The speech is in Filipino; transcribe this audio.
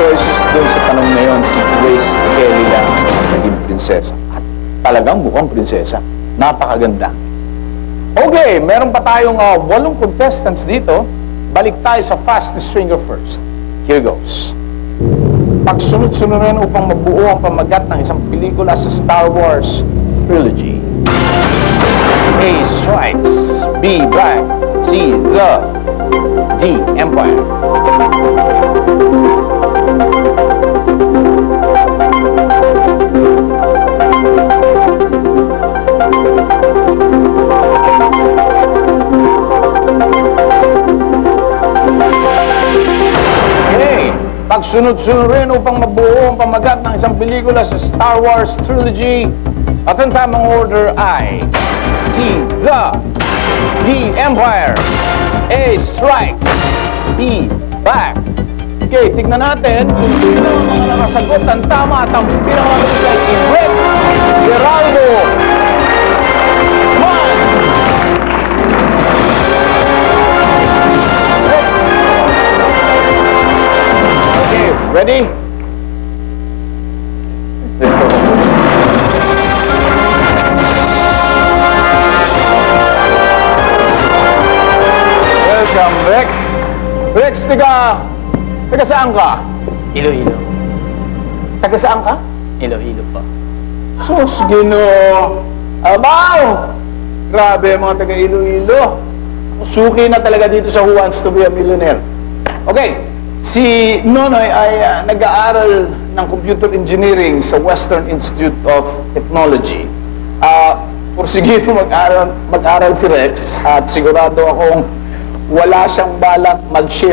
choices doon sa tanong na yun, si Grace Kelly lang naging prinsesa. At talagang mukhang prinsesa. Napakaganda. Okay, meron pa tayong 8 contestants dito. Balik tayo sa fastest finger first. Here goes. Pagsunod-sunod rin upang mabuo ang pamagat ng isang pelikula sa Star Wars trilogy. A. Strikes. B. Black. C. D. Empire. Pagsunod-sunod rin upang mabuo ang pamagat ng isang pelikula sa Star Wars trilogy. At ang tamang order ay C. D. Empire. A. Strikes. B. Back. Okay, tignan natin kung sino ang mga nakasagot ng tama at ang pinamamagitan si Rex Geraldo. Ready? Let's go. Welcome, Rex. Rex, taga saan ka? Iloilo. Taga saan ka? Iloilo po. Sus, Ginoo. Abaw! Grabe, mga taga Iloilo. Suki na talaga dito sa Who Wants to be a Millionaire. Okay. Si Nonoy ay nag-aaral ng computer engineering sa Western Institute of Technology. Porsigido mag-aral si Rex at sigurado akong wala siyang balak mag-shift